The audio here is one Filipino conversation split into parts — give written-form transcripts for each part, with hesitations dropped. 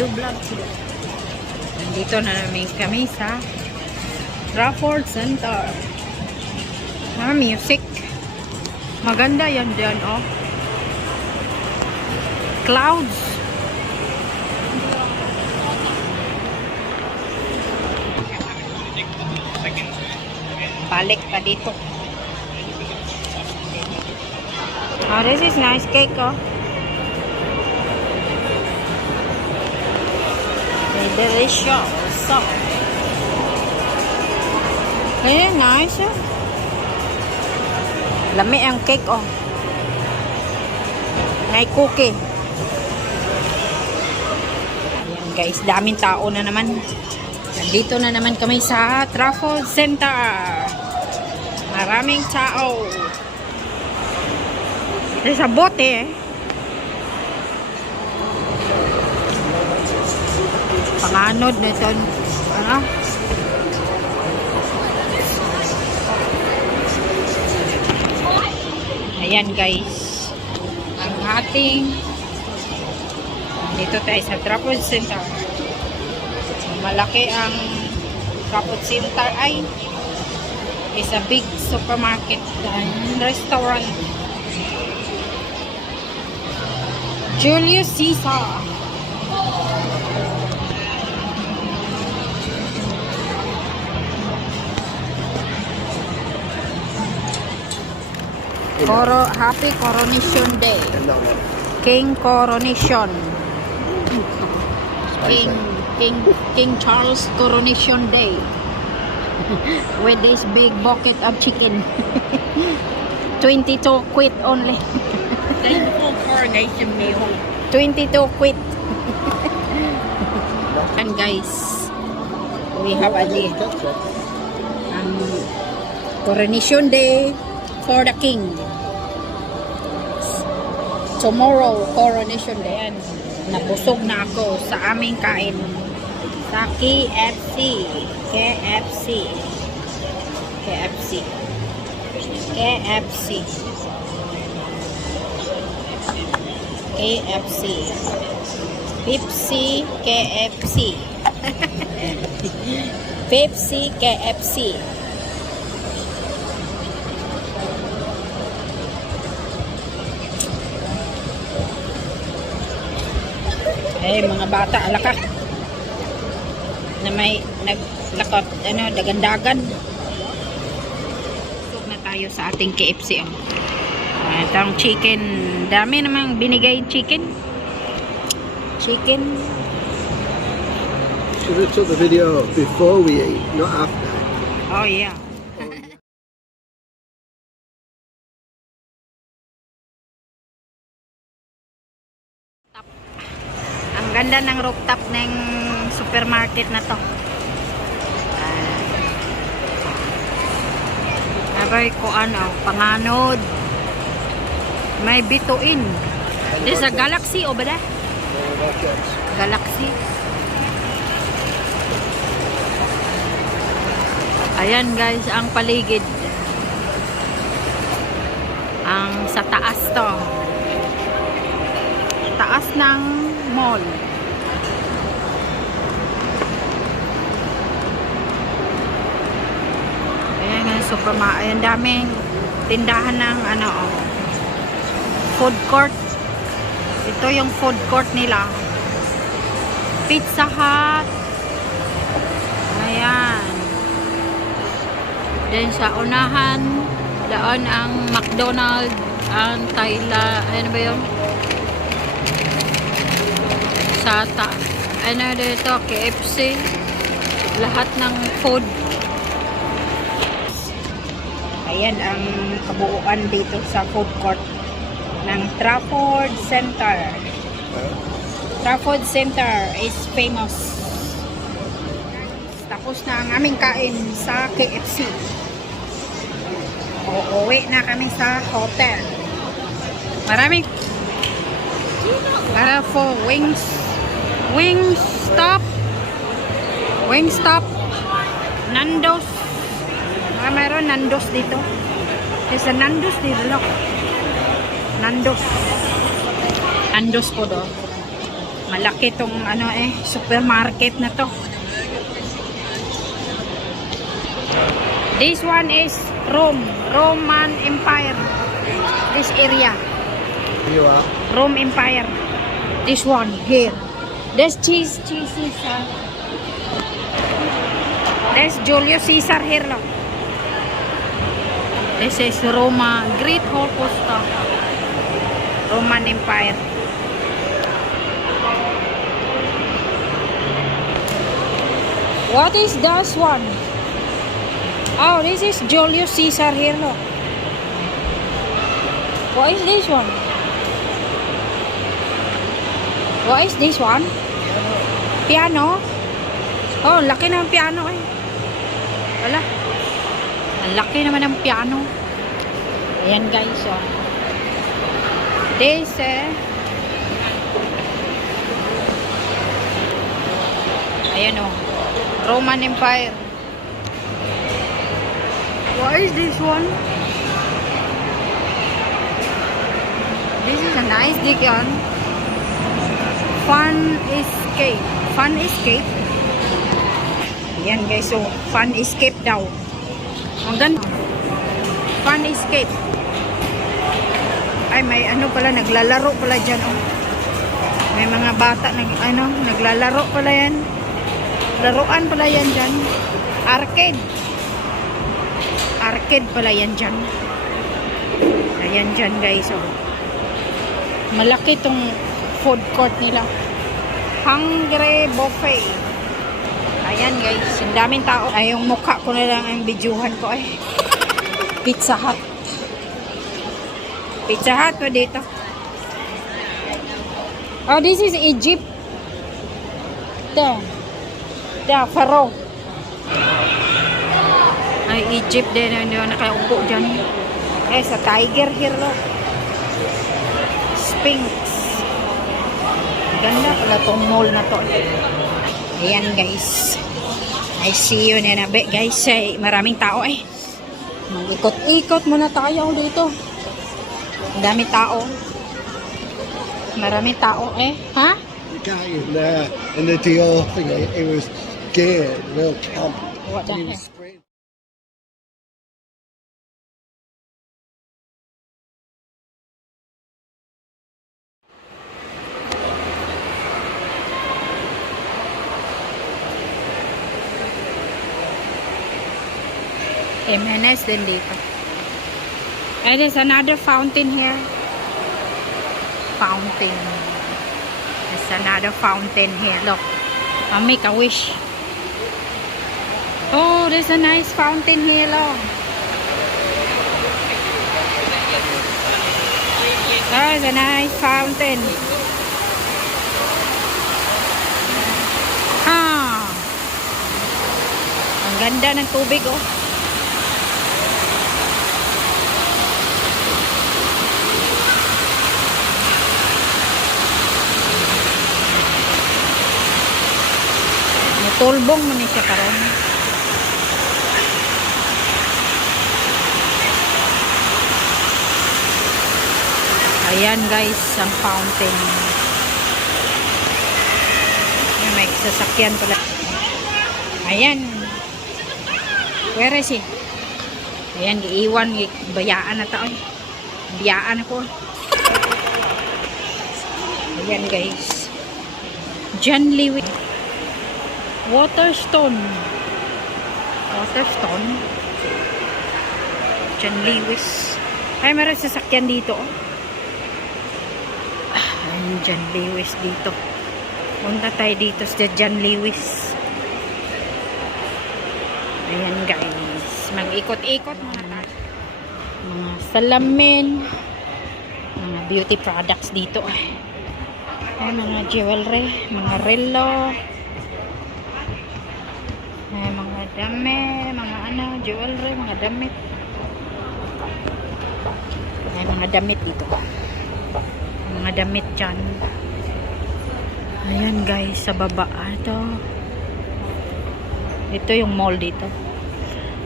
New vlog sila. Nandito na namin kami sa Trafford Center. Music. Maganda yan dyan, oh. Clouds. Balik pa dito. Oh, this is nice cake, oh. Delicious. So, very nice. Lami ang cake, oh. May cookie. Ayan guys, daming tao na naman. Nandito na naman kami sa Trafford Center. Maraming tao. Sa bote, eh. Panganod nito. Ano? Ayan guys. Ang ating dito tayo sa Trafford Center. Malaki ang Trafford Center ay is a big supermarket and restaurant. Julius Caesar. Happy Coronation Day. King Coronation. King Charles Coronation Day. With this big bucket of chicken. 22 quid only. Day before coronation meal. 22 quid. And guys, we have a day. Coronation Day for the king. Tomorrow, Coronation Day. Yan. Nabusog na ako sa aming kain. Sa KFC. KFC. KFC. KFC. KFC. Pepsi KFC. Pepsi KFC. Eh, mga bata, alaka na may naglakot, dagandagan. Tusok na tayo sa ating KFC. Itong chicken, dami namang binigay chicken. Chicken. Should have took the video before we eat, not after. Oh yeah. Ang ganda ng rooftop ng supermarket na to. Aray ko panganod. May bituin. This is a Galaxy o ba da? Galaxy. Ayan guys, ang paligid. Ang sa taas to. Taas ng mall. Ayan nga, supermarket. Ayan, daming tindahan ng food court. Ito yung food court nila. Pizza Hut. Ayan. Then sa unahan, doon ang McDonald's, ang Thailand, ano ba yun? Dito, KFC, lahat ng food. Ayan ang kabuuan dito sa food court ng Trafford Center. Trafford Center is famous. Tapos na ang aming kain sa KFC. Uuwi na kami sa hotel. Maraming para for Wingstop, Nando's. Mayroon Nando's dito. There's a Nando's dito. Look. Nando's po do. Malaki tong ano supermarket na to. This one is Roman Empire. This area, You are. Rome Empire. This one here. There's cheese Caesar. There's Julius Caesar here, look. This is Roma, Great Hall Costa. Roman Empire. What is this one? Oh, this is Julius Caesar here, look. What is this one? What is this one? Piano? Oh, laki naman piano eh. Wala. Ang laki naman ng piano. Ayan guys, oh. This ayan oh. Roman Empire. What is this one? This is a nice design. Fun Escape. Yan guys, so Fun Escape daw. Ang ganda. Fun Escape. Ay, may ano pala, naglalaro pala dyan, oh. May mga bata naglalaro pala yan. Laruan pala yan dyan. Arcade pala yan dyan. Ayan dyan guys, oh. Malaki tong food court nila. Hungry Buffet. Ayan guys, ang daming tao. Ay, yung mukha ko na lang ang videohan ko ay. Pizza Hut. Pizza Hut pa dito. Oh, this is Egypt. Pharaoh. Ay, Egypt din. Hindi ako nakaupo dyan. Eh, sa Tiger here, look. Sphinx. Ganda pala tong mall na to. Ayan guys. I see you na guys. Ay, maraming tao eh. Mag-ikot-ikot muna tayo dito. Ang dami tao. Maraming tao eh. Ha? The guy in there in the Dior thing, it was geared, real camp. What the He heck? was screaming. M&S din dito. And there's another fountain here. Fountain. There's another fountain here. Look. I'll make a wish. Oh, there's a nice fountain here, look. There's a nice fountain. Ah. Ang ganda ng tubig, oh. Tulbong mo ni siya karon. Ayan guys, ang fountain. May sasakyan pala. Ayan. Where is he? Ayan, giiwan, bayaan na taon. Biyaan ako. Ayan guys. John Lewis. Waterstone. John Lewis. Ay, meron sasakyan dito. Ayun, John Lewis dito. Punta tayo dito sa John Lewis. Ayan guys. Mag-ikot-ikot muna tayo. Mga salamin. Mga beauty products dito. Ay, mga jewelry. Mga relo. May mga damit, mga jewelry, mga damit. May mga damit dito. Mga damit dyan. Ayan guys, sa baba. Ito yung mall dito.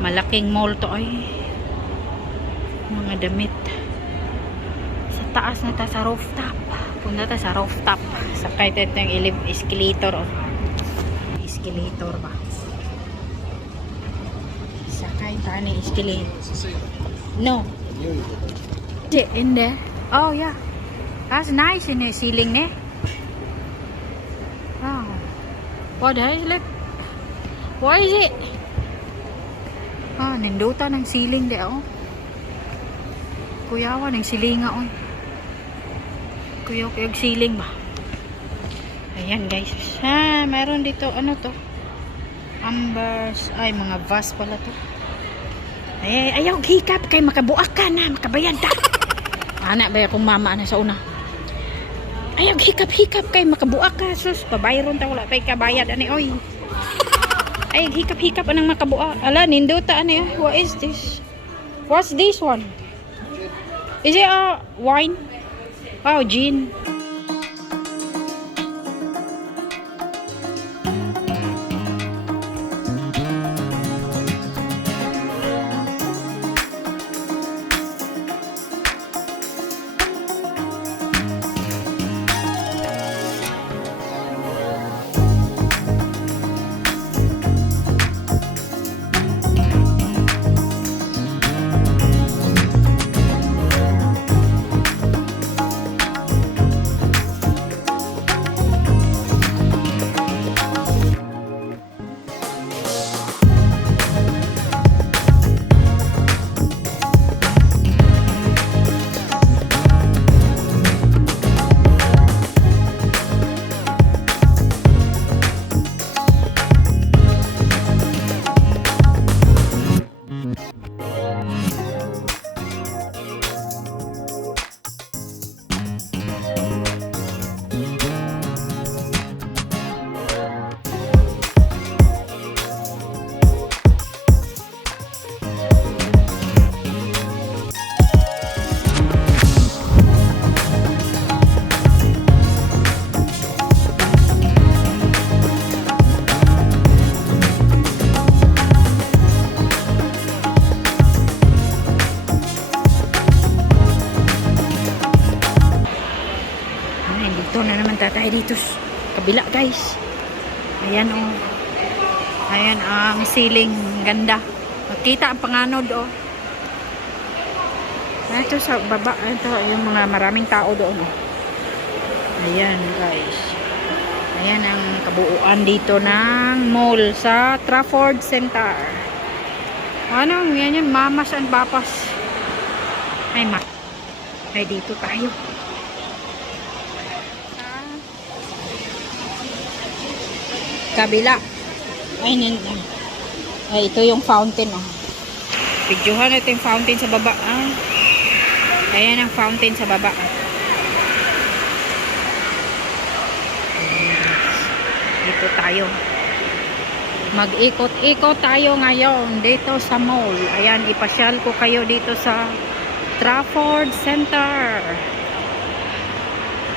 Malaking mall to ay. Mga damit. Sa taas na ta, sa rooftop. Punta ta sa rooftop. Sakay tayo ng escalator. Oh. Escalator ba? Sakay tayo ng escalator. No. In there. Oh yeah. That's nice in the ceiling ne. Wow. What is it? What is it? Ah, ninduta ng ceiling de oh. Kuyawa ng silinga on. Kuyog ceiling ba? Ayan guys. Ah, meron dito ano to? Ambers. Ay, mga vase pala to. Ay, ayaw hikap kay makabuak ka na, makabayad ta. Anak ba akong mama na sa una. Ayaw hikap kay makabuak ka. Sus, pabayron ta wala pay kabayad ani oy. Ayaw hikap anang makabuak. Ala, ninduta ani. What is this? What's this one? Is it a wine? Oh, gin. Dito na naman tayo dito kabila guys. Ayan oh. Ayan ang ceiling, ganda. Makita ang panganod oh. Ito sa baba, ito yung mga maraming tao doon oh. Ayan guys. Ayan ang kabuuan dito ng mall sa Trafford Center. Ano, yan yun, mamas and papas. Ay dito tayo. Kabila. Ay, ito yung fountain oh. Videohan ito yung fountain sa baba. Ah. Ayan ang fountain sa baba. Dito tayo. Mag-ikot-ikot tayo ngayon dito sa mall. Ayan, ipasyal ko kayo dito sa Trafford Center.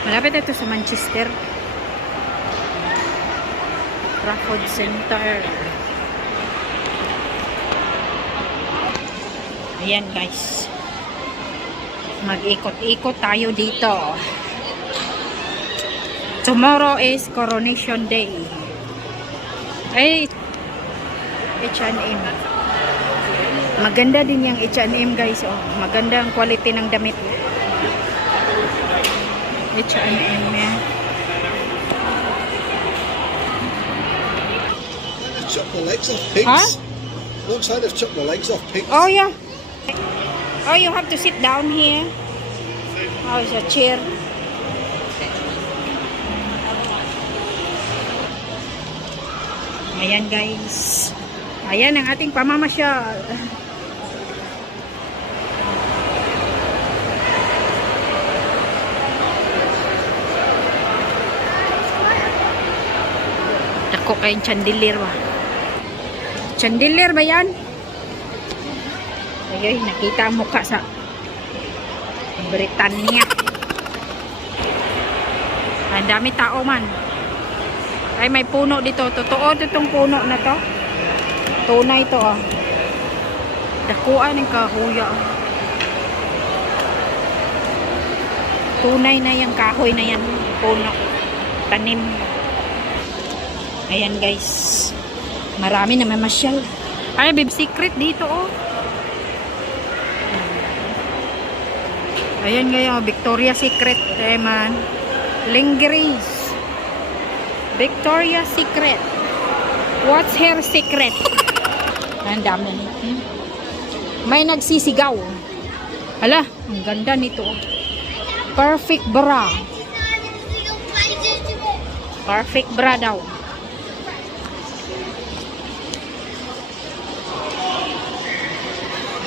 Malapit ito sa Manchester. Trafford Center. Ayan guys. Mag-ikot-ikot tayo dito. Tomorrow is Coronation Day. Ay, H&M. Maganda din yung H&M guys. Oh, maganda ang quality ng damit. H&M yan. Chop the legs off pigs. Huh? Looks like they've chopped the legs off pigs. Oh yeah. Oh, you have to sit down here. Oh, it's a chair. Ayan guys. Ayan ang ating pamamasyal. Dako kayong chandelier ba? Chandelier ba yan? Ayun, nakita ang mukha sa Britanya. Ang dami tao man. Ay, may puno dito. Totoo itong puno na to. Tunay to ah. Dakuan ng kahuya. Tunay na yung kahoy na yan. Puno. Tanim. Ayan guys. Marami na mamasyal. Ay, babe, secret dito oh. Ayan ngayon, Victoria's Secret. Man. Lingeries. Victoria's Secret. What's her secret? Ang dami. May nagsisigaw. Hala, ang ganda nito. Perfect bra. Perfect bra daw.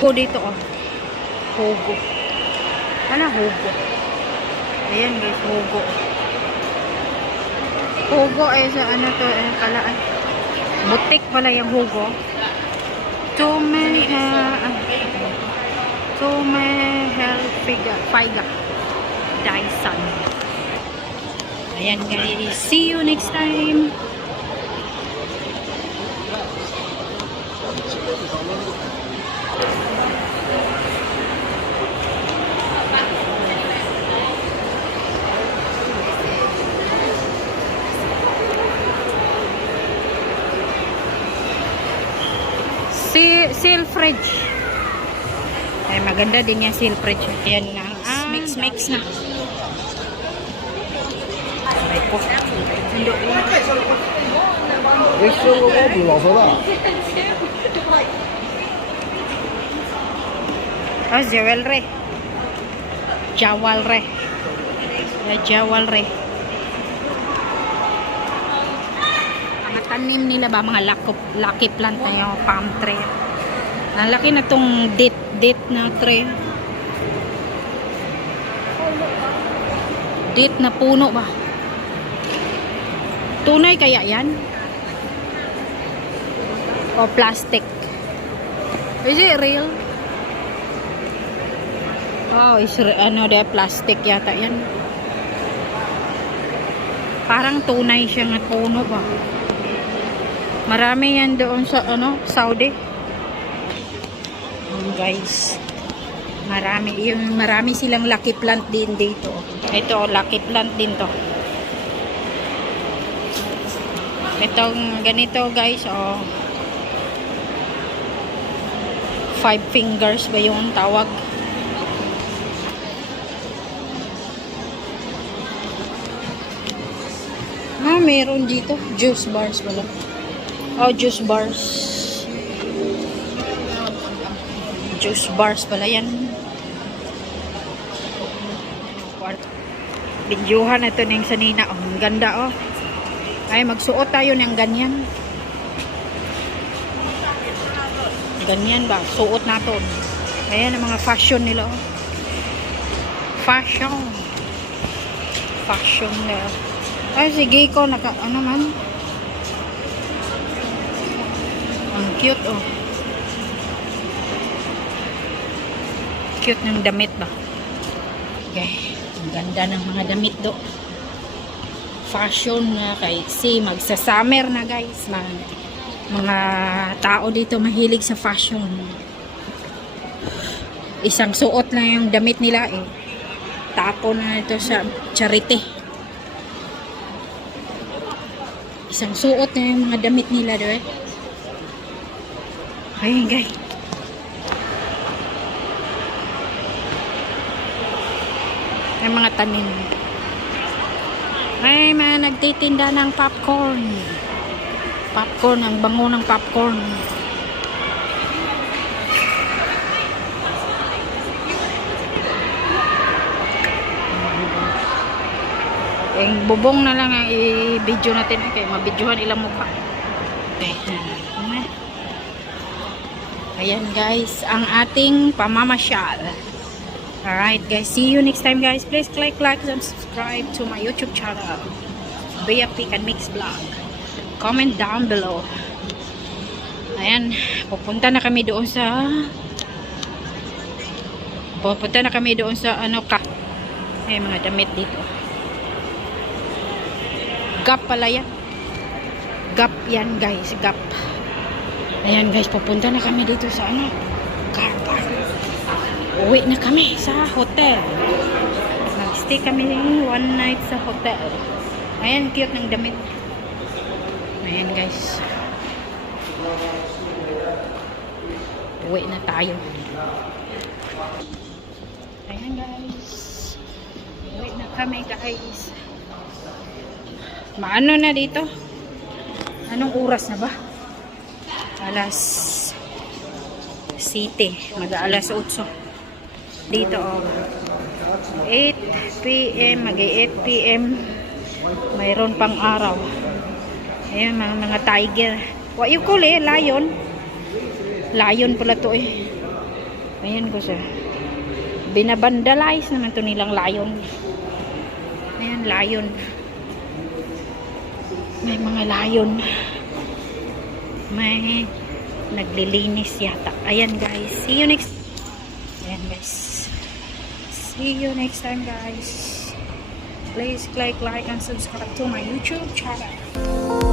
Hugo dito oh. Hugo. Ano Hugo? Ayan guys, Hugo. Hugo ay sa ano to, pala ay. Butik pala yung Hugo. Tume Helfiga Dyson. Ayan guys, see you next time. Selfridge. Ay, maganda din yung Selfridge. Ayan na. Mix na. Ay po. Sundo po. Oh, jewelry. Jewelry. Mga tanim nila ba? Mga lucky plant na yung palm tree. Ang laki na tong date na tree. Date na puno ba? Tunay kaya yan? O plastic? Is it real? Wow, ano de plastic yata yan. Parang tunay siya nga puno ba? Marami yan doon sa Saudi. Guys, marami silang lucky plant din dito. Ito lucky plant din to. Itong ganito guys, 5 fingers ba yung tawag? Meron dito juice bars pala. Juice bars pala yan. Bidyuhan na ito ng sanina. Ang ganda Ay, magsuot tayo ng ganyan. Ganyan ba? Suot natin. Ayan ang mga fashion nila. Fashion nila. Ay, sige ko. Ano man. Ang cute Cute ng damit ba? Okay. Ang ganda ng mga damit do. Fashion na kasi magsa-summer na guys. Mga tao dito mahilig sa fashion. Isang suot na yung damit nila Tapon na ito sa charity. Isang suot na yung mga damit nila do Ayun guys. May mga tanim. May mga nagtitinda ng popcorn. Ang bango ng popcorn. Yung bubong na lang ang i-video natin. Okay, mabidyohan ilang mukha. Okay. Ayan guys, ang ating pamamasyal. Alright guys, see you next time guys. Please click like and subscribe to my YouTube channel, Bea Pick and Mix Vlog. Comment down below. Ayan, pupunta na kami doon sa mga damit dito. Gap pala yan. Gap yan guys, Gap. Ayan guys, pupunta na kami dito sa car park. Uwi na kami sa hotel. Nag-stay kami one night sa hotel. Ayan, cute ng damit. Ayan guys. Uwi na tayo. Ayan guys. Uwi na kami guys. Maano na dito? Anong oras na ba? Alas 7. Mag-alas 8. Dito oh. 8 p.m. Mag-8 p.m. Mayroon pang araw. Ayan, mga tiger. What you call eh? Lion. Lion pala to eh. Ayan ko siya. Binabandalize naman to nilang lion. Ayan, lion. May mga lion. May naglilinis yata. Ayan guys. See you next. Ayan guys. See you next time guys. Please click like and subscribe to my YouTube channel.